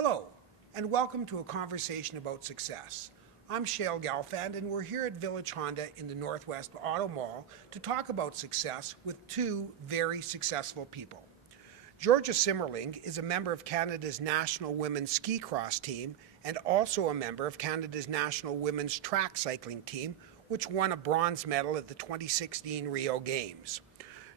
Hello, and welcome to a conversation about success. I'm Shale Galfand, and we're here at Village Honda in the Northwest Auto Mall to talk about success with two very successful people. Georgia Simmerling is a member of Canada's national women's ski cross team and also a member of Canada's national women's track cycling team, which won a bronze medal at the 2016 Rio Games.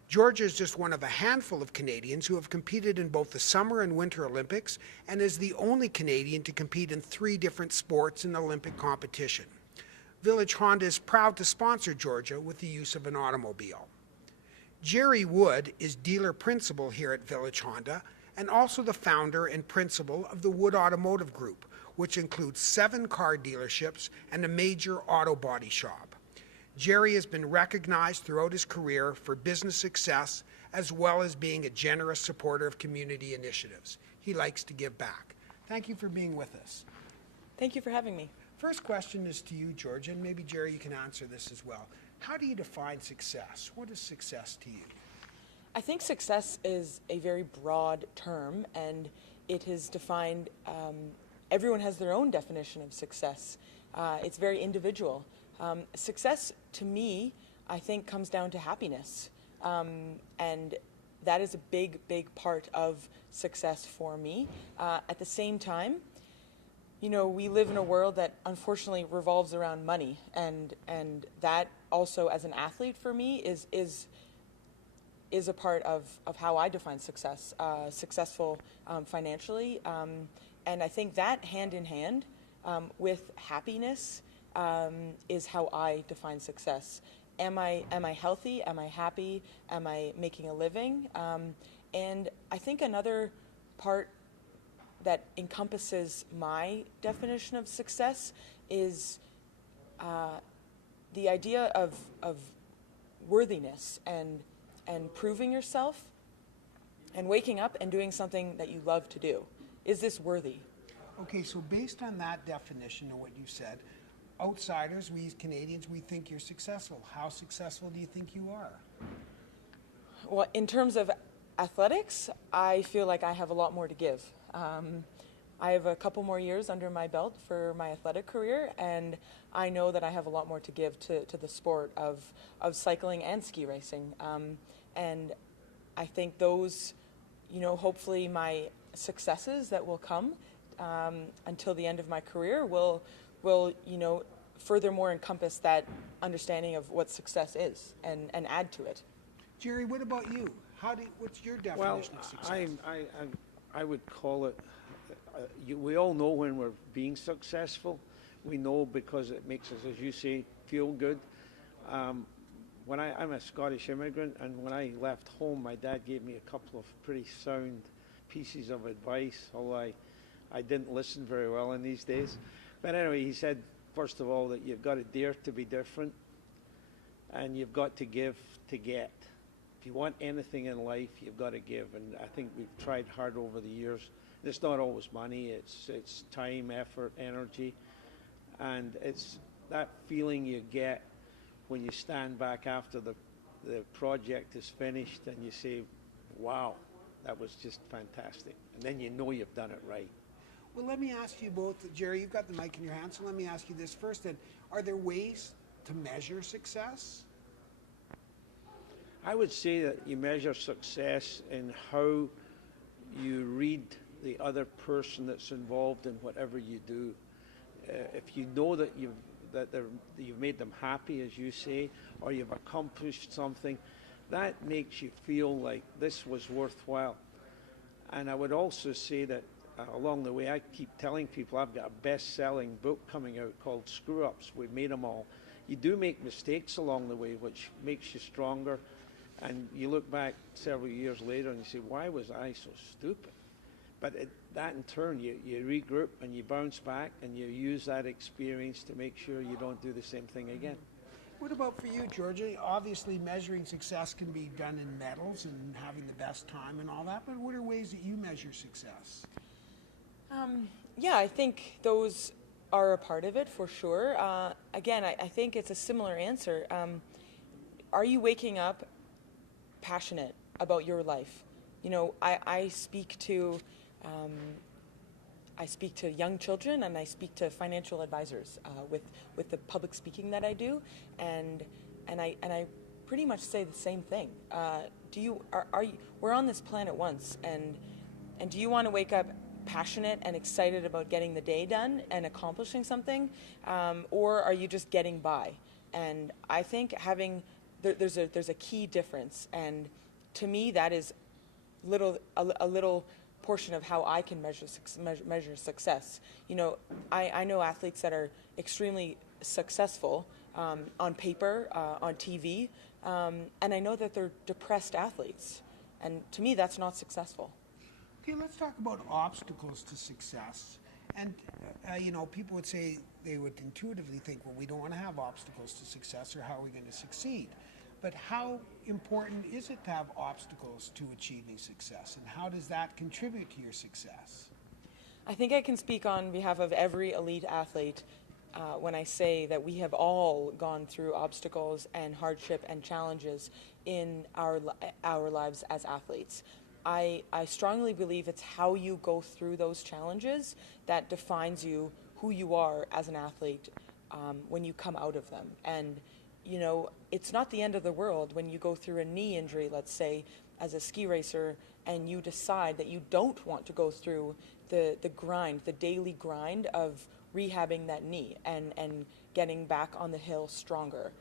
Georgia is just one of a handful of Canadians who have competed in both the Summer and Winter Olympics and is the only Canadian to compete in 3 different sports in Olympic competition. Village Honda is proud to sponsor Georgia with the use of an automobile. Gerry Wood is dealer principal here at Village Honda and also the founder and principal of the Wood Automotive Group, which includes 7 car dealerships and a major auto body shop. Gerry has been recognized throughout his career for business success as well as being a generous supporter of community initiatives. He likes to give back. Thank you for being with us. Thank you for having me. First question is to you, Georgia, and maybe Gerry, you can answer this as well. How do you define success? What is success to you? I think success is a very broad term, and it is defined, everyone has their own definition of success. It's very individual. Success, to me, I think comes down to happiness. And that is a big, big part of success for me. At the same time, you know, we live in a world that unfortunately revolves around money. And that also, as an athlete for me, is a part of how I define success, successful financially. And I think that hand in hand with happiness is how I define success. Am I healthy? Am I happy? Am I making a living? And I think another part that encompasses my definition of success is the idea of worthiness and proving yourself and waking up and doing something that you love to do. Is this worthy? Okay, so based on that definition of what you said, outsiders, we as Canadians, we think you're successful. How successful do you think you are? Well, in terms of athletics, I feel like I have a lot more to give. I have a couple more years under my belt for my athletic career, and I know that I have a lot more to give to the sport of cycling and ski racing. And I think those, you know, hopefully my successes that will come until the end of my career will, you know, furthermore encompass that understanding of what success is and add to it. Gerry, what about you? What's your definition of success? I would call it, we all know when we're being successful. We know because it makes us, as you say, feel good. I'm a Scottish immigrant, and when I left home, my dad gave me a couple of pretty sound pieces of advice, although I didn't listen very well in these days. But anyway, he said, first of all, that you've got to dare to be different, and you've got to give to get. If you want anything in life, you've got to give, and I think we've tried hard over the years. It's not always money, it's time, effort, energy, and it's that feeling you get when you stand back after the project is finished and you say, wow, that was just fantastic, and then you know you've done it right. Well, let me ask you both, Gerry, you've got the mic in your hand, so let me ask you this first then. Are there ways to measure success? I would say that you measure success in how you read the other person that's involved in whatever you do. If you know that you've made them happy, as you say, or you've accomplished something, that makes you feel like this was worthwhile. And I would also say that along the way, I keep telling people I've got a best-selling book coming out called Screw Ups. We've made them all. You do make mistakes along the way, which makes you stronger. And you look back several years later and you say, why was I so stupid? But that in turn, you regroup and you bounce back and you use that experience to make sure you don't do the same thing again. What about for you, Georgia? Obviously, measuring success can be done in medals and having the best time and all that, but what are ways that you measure success? Yeah, I think those are a part of it for sure. Again, I think it's a similar answer. Are you waking up passionate about your life? You know, I speak to I speak to young children and I speak to financial advisors with the public speaking that I do, and I pretty much say the same thing. We're on this planet once, and do you want to wake up passionate and excited about getting the day done and accomplishing something, or are you just getting by? And I think there's a key difference, and to me that is a little portion of how I can measure success. You know, I know athletes that are extremely successful on paper, on TV, and I know that they're depressed athletes, and to me that's not successful. Okay, let's talk about obstacles to success. And, you know, people would say, they would intuitively think, well, we don't want to have obstacles to success, or how are we going to succeed? But how important is it to have obstacles to achieving success, and how does that contribute to your success? I think I can speak on behalf of every elite athlete when I say that we have all gone through obstacles and hardship and challenges in our lives as athletes. I strongly believe it's how you go through those challenges that defines you, who you are as an athlete when you come out of them. And, you know, it's not the end of the world when you go through a knee injury, let's say, as a ski racer, and you decide that you don't want to go through the daily grind of rehabbing that knee and getting back on the hill stronger.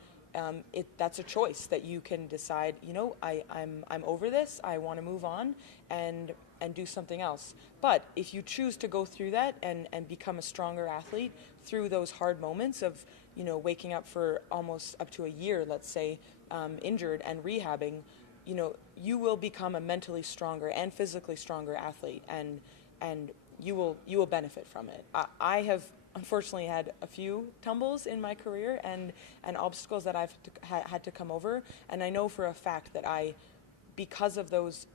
That's a choice that you can decide, you know, I'm over this, I want to move on and do something else. But if you choose to go through that and become a stronger athlete through those hard moments of, you know, waking up for almost up to a year, let's say, injured and rehabbing, you know, you will become a mentally stronger and physically stronger athlete, and you will benefit from it. I have unfortunately had a few tumbles in my career and obstacles that I've had to come over, and I know for a fact that because of those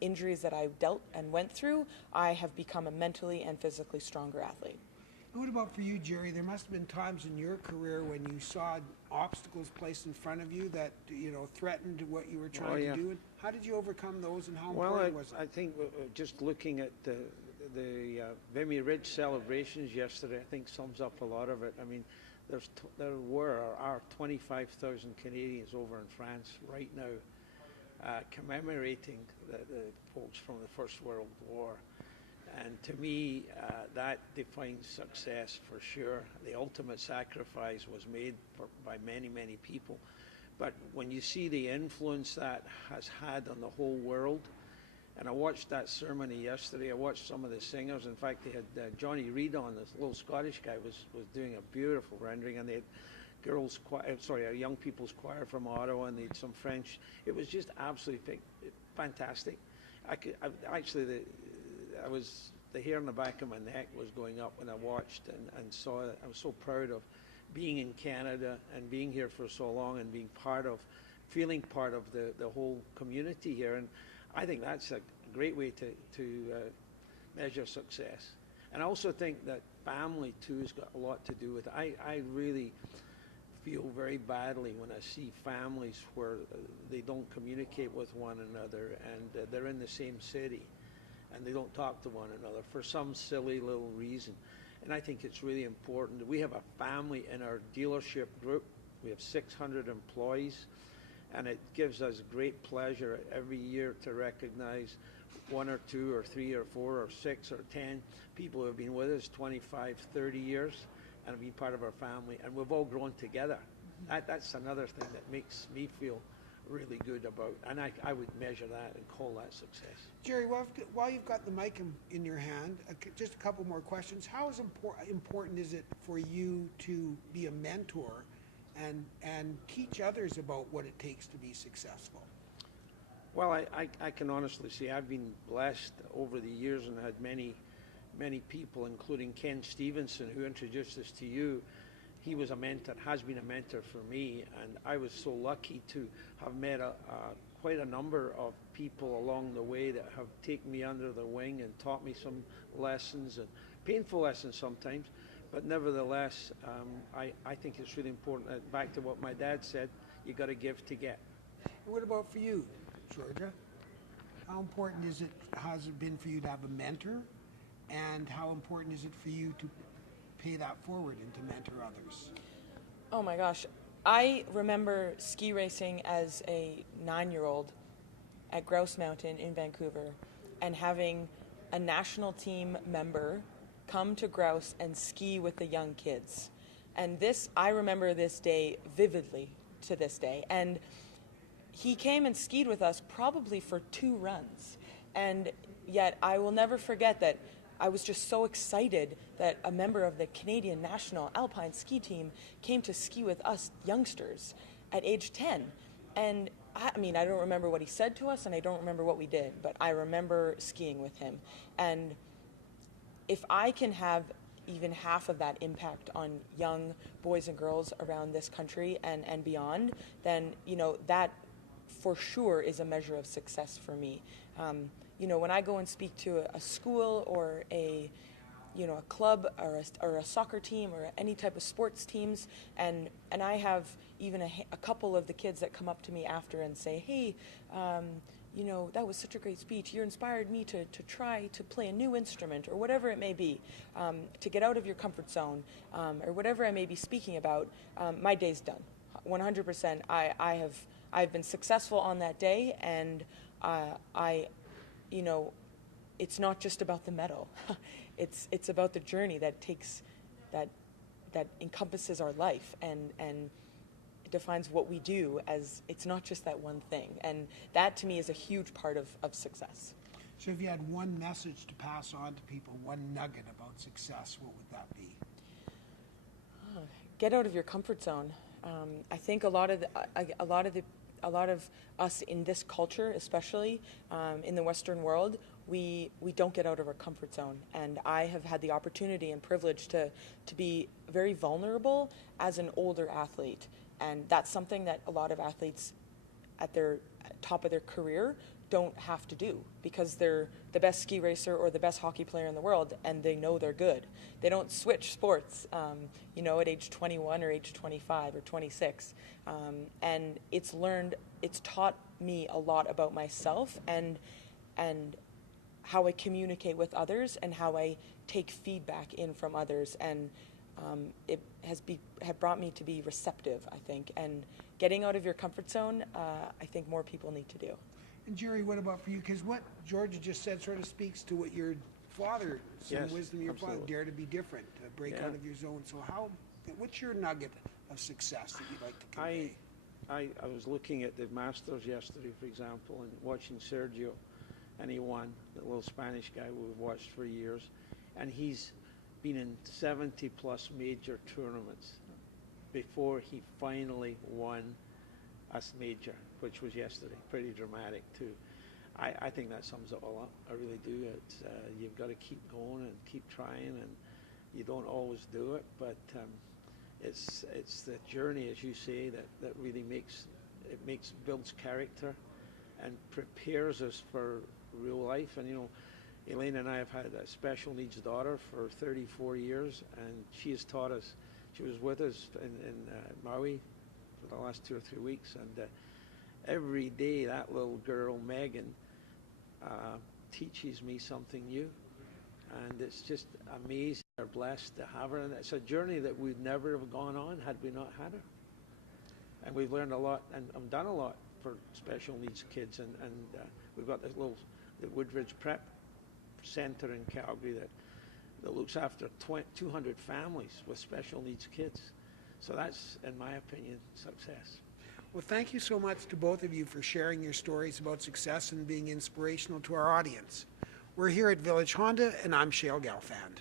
injuries that I dealt and went through, I have become a mentally and physically stronger athlete. What about for you, Gerry? There must have been times in your career when you saw obstacles placed in front of you that, you know, threatened what you were trying to do. How did you overcome those, and how important was it? I think just looking at the Vimy Ridge celebrations yesterday, I think sums up a lot of it. I mean, there are 25,000 Canadians over in France right now commemorating the folks from the First World War. And to me, that defines success for sure. The ultimate sacrifice was made by many, many people. But when you see the influence that has had on the whole world, and I watched that ceremony yesterday, I watched some of the singers. In fact, they had Johnny Reid on, this little Scottish guy was doing a beautiful rendering, and they had a young people's choir from Ottawa, and they had some French. It was just absolutely fantastic. The hair on the back of my neck was going up when I watched and saw it. I was so proud of being in Canada and being here for so long and feeling part of the whole community here. And I think that's a great way to measure success. And I also think that family too has got a lot to do with it. I really feel very badly when I see families where they don't communicate with one another, and they're in the same city and they don't talk to one another for some silly little reason. And I think it's really important. We have a family in our dealership group. We have 600 employees, and it gives us great pleasure every year to recognize 1 or 2 or 3 or 4 or 6 or 10 people who have been with us 25, 30 years and have been part of our family, and we've all grown together. That's another thing that makes me feel really good about, and I would measure that and call that success. Gerry, while you've got the mic in your hand, just a couple more questions. How important is it for you to be a mentor and teach others about what it takes to be successful? Well, I can honestly say I've been blessed over the years and had many people, including Ken Stevenson, who introduced us to you. He was a mentor, has been a mentor for me, and I was so lucky to have met quite a number of people along the way that have taken me under their wing and taught me some lessons, and painful lessons sometimes, but nevertheless, I think it's really important. Back to what my dad said, you got to give to get. And what about for you, Georgia? How important has it been for you to have a mentor and how important is it for you to pay that forward and to mentor others? Oh my gosh. I remember ski racing as a 9-year-old at Grouse Mountain in Vancouver and having a national team member come to Grouse and ski with the young kids. And this, I remember this day vividly to this day. And he came and skied with us probably for 2 runs. And yet I will never forget that I was just so excited that a member of the Canadian National Alpine Ski Team came to ski with us youngsters at age 10. And I mean, I don't remember what he said to us and I don't remember what we did, but I remember skiing with him. And if I can have even half of that impact on young boys and girls around this country and beyond, then, you know, that for sure is a measure of success for me. You know, when I go and speak to a school or a club or a soccer team or any type of sports teams, and I have even a couple of the kids that come up to me after and say, hey, you know, that was such a great speech. You inspired me to try to play a new instrument or whatever it may be, to get out of your comfort zone, or whatever I may be speaking about. My day's done. 100%. I've been successful on that day, and you know, it's not just about the medal. It's about the journey that encompasses our life and defines what we do. As it's not just that one thing, and that to me is a huge part of success. So if you had one message to pass on to people, one nugget about success, what would that be? Get out of your comfort zone. I think a lot of us in this culture, especially in the Western world, we don't get out of our comfort zone. And I have had the opportunity and privilege to be very vulnerable as an older athlete. And that's something that a lot of athletes at their top of their career don't have to do, because they're the best ski racer or the best hockey player in the world and they know they're good. They don't switch sports, you know, at age 21 or age 25 or 26. And it's taught me a lot about myself and how I communicate with others and how I take feedback in from others. And it have brought me to be receptive, I think. And getting out of your comfort zone, I think more people need to do. And Gerry, what about for you? Because what Georgia just said sort of speaks to what your father, some Yes, wisdom of your absolutely. father, dare to be different, break Yeah. out of your zone. So what's your nugget of success that you'd like to convey? I was looking at the Masters yesterday, for example, and watching Sergio, and he won, the little Spanish guy we've watched for years, and he's been in 70-plus major tournaments before he finally won a major, which was yesterday. Pretty dramatic, too. I think that sums it all up. I really do. You've got to keep going and keep trying, and you don't always do it, but it's the journey, as you say, that really builds character and prepares us for real life. And you know, Elaine and I have had a special needs daughter for 34 years, and she has taught us. She was with us in Maui for the last 2 or 3 weeks, and every day that little girl, Megan, teaches me something new, and it's just amazing. We're blessed to have her, and it's a journey that we'd never have gone on had we not had her. And we've learned a lot and done a lot for special needs kids, and we've got the Woodridge Prep Center in Calgary that looks after 200 families with special needs kids. So that's, in my opinion, success. Well, thank you so much to both of you for sharing your stories about success and being inspirational to our audience. We're here at Village Honda, and I'm Shale Gelfand.